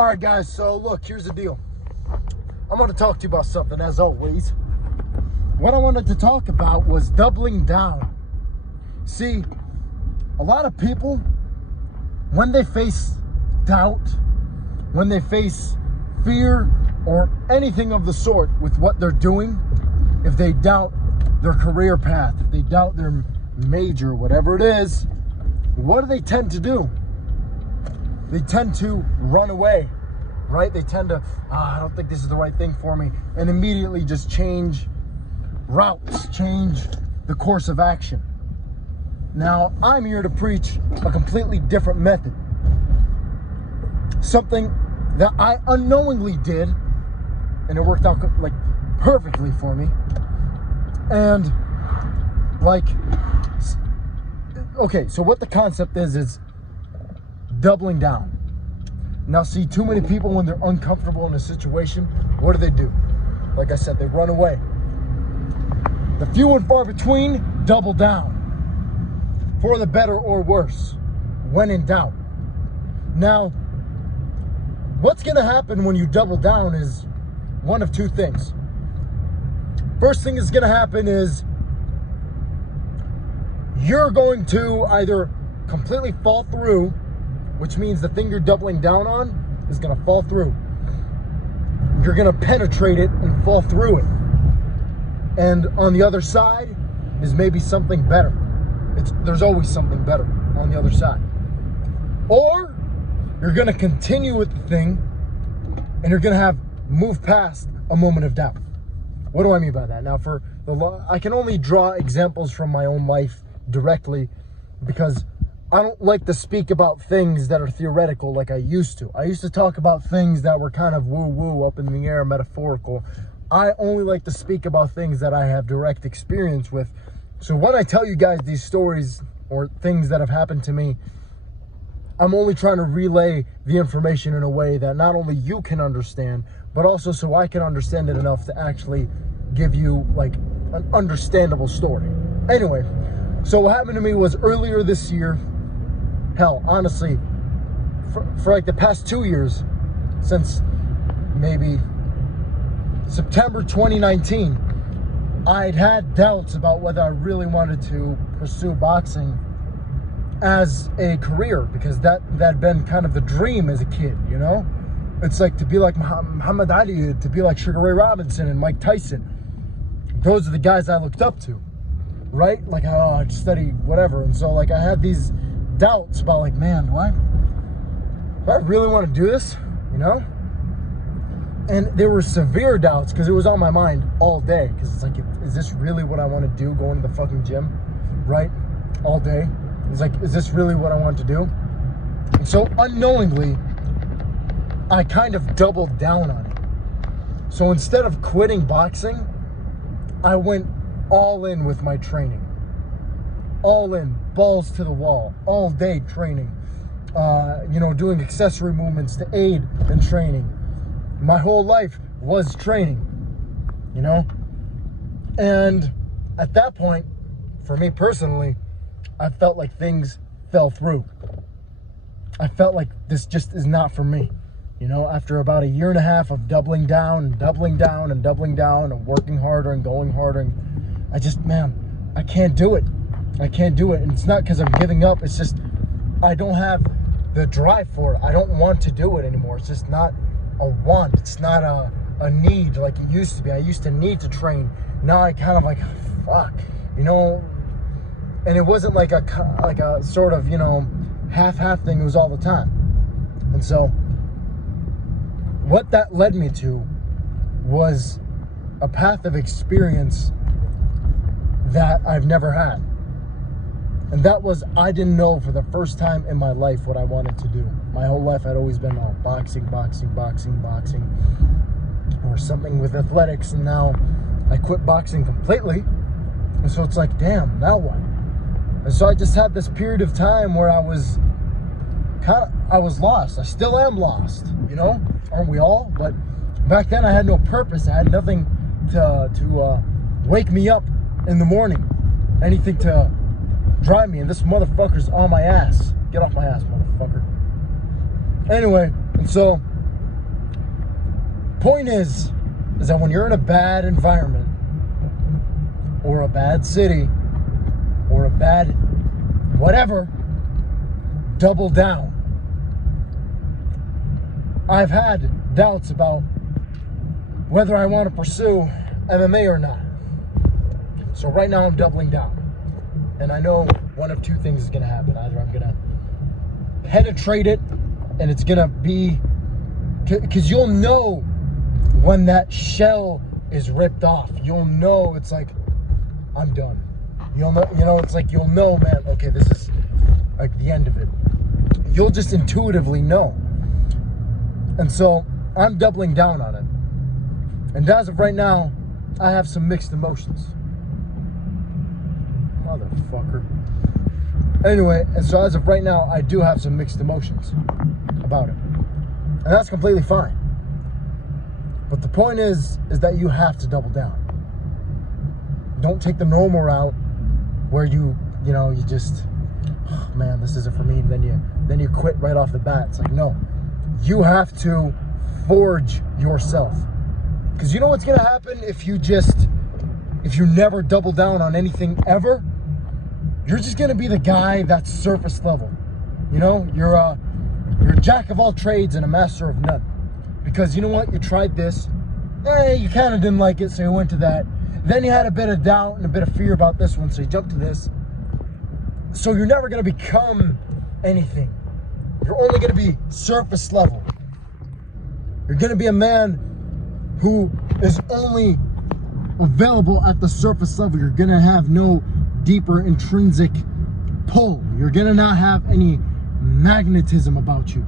All right, guys, so look, here's the deal. I'm going to talk to you about something, as always. What I wanted to talk about was doubling down. See, a lot of people, when they face doubt, when they face fear or anything of the sort with what they're doing, if they doubt their career path, if they doubt their major, whatever it is, what do they tend to do? They tend to run away, right? They tend to, I don't think this is the right thing for me, and immediately just change routes, change the course of action. Now, I'm here to preach a completely different method. Something that I unknowingly did, and it worked out like perfectly for me. And like, okay, so what the concept is doubling down. Now, see, too many people, when they're uncomfortable in a situation, what do? Like I said, they run away. The few and far between double down, for the better or worse, when in doubt. Now, what's going to happen when you double down is one of two things. First thing that's going to happen is you're going to either completely fall through, which means the thing you're doubling down on is going to fall through. You're going to penetrate it and fall through it. And on the other side is maybe something better. There's always something better on the other side. Or you're going to continue with the thing and you're going to have moved past a moment of doubt. What do I mean by that? Now, I can only draw examples from my own life directly because I don't like to speak about things that are theoretical like I used to. I used to talk about things that were kind of woo-woo, up in the air, metaphorical. I only like to speak about things that I have direct experience with. So when I tell you guys these stories or things that have happened to me, I'm only trying to relay the information in a way that not only you can understand, but also so I can understand it enough to actually give you like an understandable story. Anyway, so what happened to me was earlier this year, hell, honestly, for like the past 2 years, since maybe September 2019, I'd had doubts about whether I really wanted to pursue boxing as a career, because that had been kind of the dream as a kid, you know? It's like to be like Muhammad Ali, to be like Sugar Ray Robinson and Mike Tyson. Those are the guys I looked up to, right? Like, oh, I'd study whatever. And so like I had these doubts about like, man, do I really want to do this, you know? And there were severe doubts because it was on my mind all day. Because it's like, is this really what I want to do, going to the fucking gym, right? All day. It's like, is this really what I want to do? And so unknowingly, I kind of doubled down on it. So instead of quitting boxing, I went all in with my training. All in, balls to the wall, all day training. Doing accessory movements to aid in training. My whole life was training, you know? And at that point, for me personally, I felt like things fell through. I felt like this just is not for me. You know, after about a year and a half of doubling down and doubling down and doubling down and working harder and going harder, and I can't do it. I can't do it. And it's not because I'm giving up. It's just I don't have the drive for it. I don't want to do it anymore. It's just not a want. It's not a need like it used to be. I used to need to train. Now I kind of like, fuck, you know. And it wasn't like a sort of, you know, half thing. It was all the time. And so what that led me to was a path of experience that I've never had. And that was, I didn't know for the first time in my life what I wanted to do. My whole life I'd always been boxing, or something with athletics. And now I quit boxing completely. And so it's like, damn, now what? And so I just had this period of time where I was lost. I still am lost, you know? Aren't we all? But back then I had no purpose. I had nothing to wake me up in the morning. Anything to drive me. And this motherfucker's on my ass. Get off my ass, motherfucker. Anyway, and so point is that when you're in a bad environment, or a bad city, or a bad whatever, double down. I've had doubts about whether I want to pursue MMA or not. So right now I'm doubling down. And I know one of two things is going to happen. Either I'm going to penetrate it, and it's going to be, because you'll know when that shell is ripped off. You'll know it's like, I'm done. You'll know, it's like you'll know, man, okay, this is like the end of it. You'll just intuitively know. And so I'm doubling down on it. And as of right now, I have some mixed emotions. Motherfucker. Anyway, and so as of right now, I do have some mixed emotions about it. And that's completely fine. But the point is that you have to double down. Don't take the normal route where you just, oh man, this isn't for me. Then you quit right off the bat. It's like, no, you have to forge yourself. Because you know what's gonna happen if you never double down on anything ever? You're just gonna be the guy that's surface level. You're a jack of all trades and a master of none. Because you know what? You tried this, you kind of didn't like it, so you went to that. Then you had a bit of doubt and a bit of fear about this one, so you jumped to this. So you're never gonna become anything. You're only gonna be surface level. You're gonna be a man who is only available at the surface level. You're gonna have no deeper intrinsic pull. You're gonna not have any magnetism about you.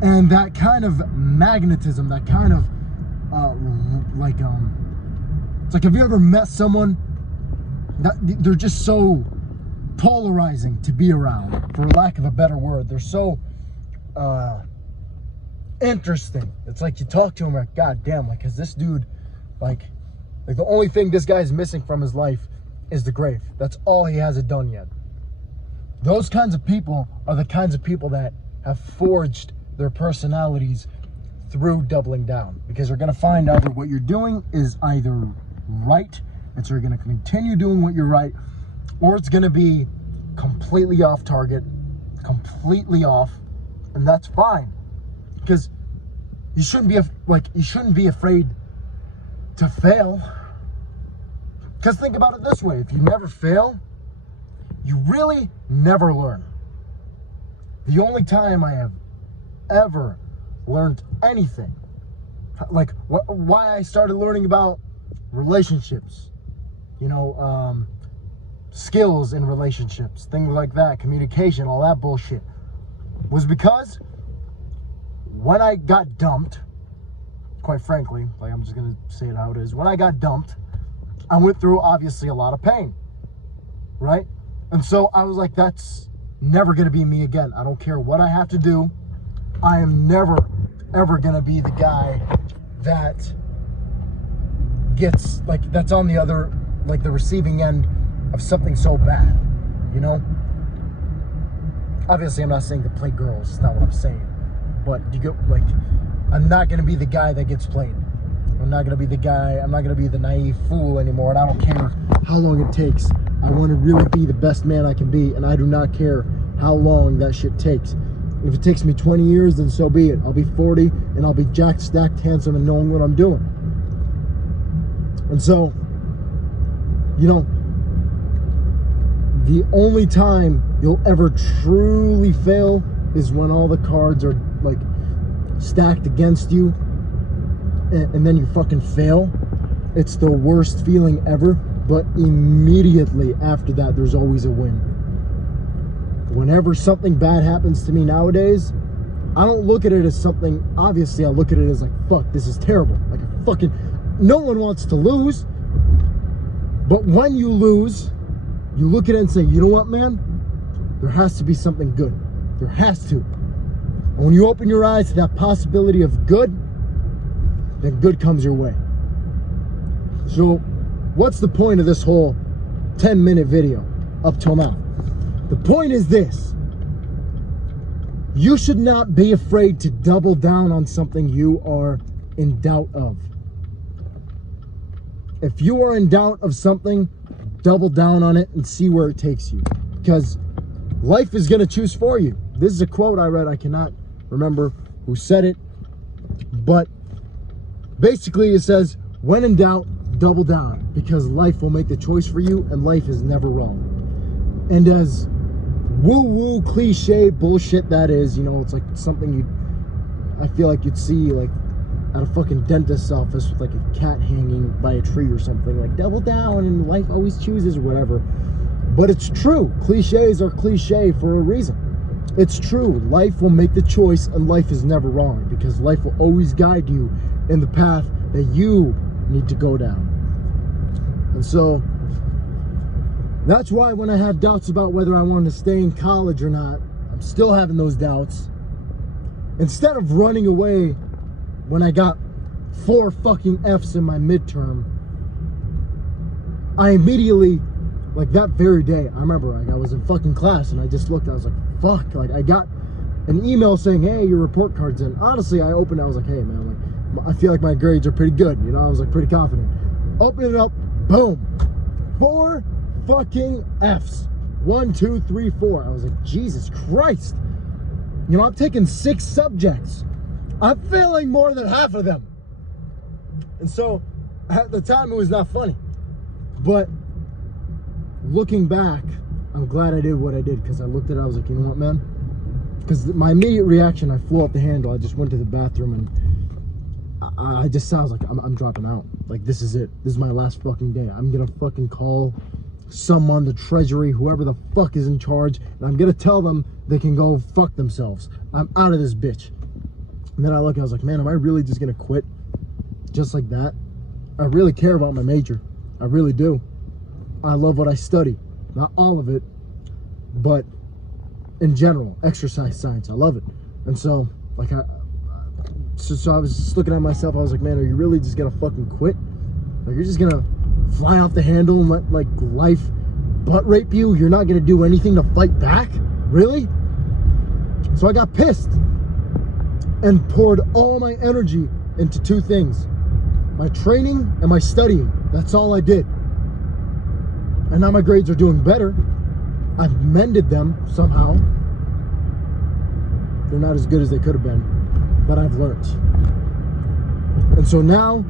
And that kind of magnetism, that kind of it's like, have you ever met someone that they're just so polarizing to be around, for lack of a better word? They're so interesting. It's like you talk to him, like, God damn, like, cause this dude, like the only thing this guy's missing from his life is the grave. That's all he hasn't done yet. Those kinds of people are the kinds of people that have forged their personalities through doubling down, because you're going to find either what you're doing is either right, and so you're going to continue doing what you're right, or it's going to be completely off target, completely off, and that's fine, because you shouldn't be afraid to fail. Because think about it this way: if you never fail, you really never learn. The only time I have ever learned anything, like why I started learning about relationships, skills in relationships, things like that, communication, all that bullshit, was because when I got dumped, quite frankly, like, I'm just gonna say it how it is, when I got dumped, I went through obviously a lot of pain, right? And so I was like, that's never gonna be me again. I don't care what I have to do. I am never, ever gonna be the guy that gets, like, that's on the other, like, the receiving end of something so bad, Obviously, I'm not saying to play girls, it's not what I'm saying. But you get, like, I'm not gonna be the guy that gets played. I'm not gonna be the guy, I'm not gonna be the naive fool anymore, and I don't care how long it takes. I wanna really be the best man I can be, and I do not care how long that shit takes. If it takes me 20 years, then so be it. I'll be 40, and I'll be jacked, stacked, handsome, and knowing what I'm doing. And so, the only time you'll ever truly fail is when all the cards are, like, stacked against you, and then you fucking fail. It's the worst feeling ever, but immediately after that, there's always a win. Whenever something bad happens to me nowadays, I don't look at it as something, obviously I look at it as like, fuck, this is terrible. Like, no one wants to lose. But when you lose, you look at it and say, you know what, man? There has to be something good. There has to. And when you open your eyes to that possibility of good, then good comes your way. So, what's the point of this whole 10-minute video up till now? The point is this: You should not be afraid to double down on something you are in doubt of. If you are in doubt of something, double down on it and see where it takes you. Because life is going to choose for you. This is a quote I read. I cannot remember who said it. But basically it says, when in doubt, double down. Because life will make the choice for you and life is never wrong. And as woo-woo cliche bullshit that is, you know, it's like something I feel like you'd see like at a fucking dentist's office with like a cat hanging by a tree or something, like double down and life always chooses or whatever. But it's true. Cliches are cliche for a reason. It's true. Life will make the choice and life is never wrong, because life will always guide you in the path that you need to go down. And so that's why when I have doubts about whether I want to stay in college or not, I'm still having those doubts. Instead of running away when I got 4 fucking F's in my midterm, I immediately, like that very day, I remember like I was in fucking class and I just looked, I was like, fuck, like I got an email saying, hey, your report card's in. Honestly, I opened it, I was like, hey man, like I feel like my grades are pretty good, you know, I was like pretty confident. Open it up, boom, 4 fucking F's. 1, 2, 3, 4. I was like, Jesus Christ. You know, I'm taking 6 subjects. I'm failing more than half of them. And so, at the time, it was not funny. But looking back, I'm glad I did what I did, because I looked at it, I was like, you know what, man? Because my immediate reaction, I flew off the handle. I just went to the bathroom and I just saw, I was like, I'm dropping out. Like, this is it. This is my last fucking day. I'm gonna fucking call someone, the treasury, whoever the fuck is in charge, and I'm gonna tell them they can go fuck themselves. I'm out of this bitch. And then I look, I was like, man, am I really just gonna quit just like that? I really care about my major. I really do. I love what I study. Not all of it, but in general, exercise science, I love it. And so, like, so I was just looking at myself, I was like, man, are you really just gonna fucking quit? Like, you're just gonna fly off the handle and let, like, life butt rape you? You're not gonna do anything to fight back? Really? So I got pissed and poured all my energy into 2 things: my training and my studying. That's all I did. And now my grades are doing better. I've mended them somehow. They're not as good as they could have been, but I've learned. And so now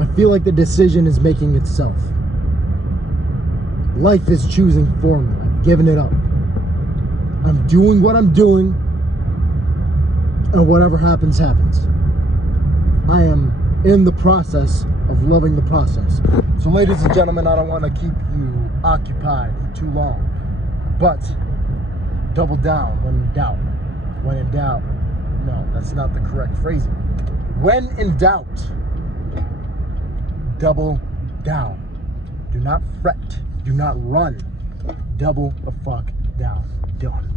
I feel like the decision is making itself. Life is choosing for me. I've given it up. I'm doing what I'm doing, and whatever happens, happens. I am in the process of loving the process. So ladies and gentlemen, I don't want to keep you occupied for too long, but double down when in doubt. When in doubt. No, that's not the correct phrasing. When in doubt, double down. Do not fret. Do not run. Double the fuck down. Done.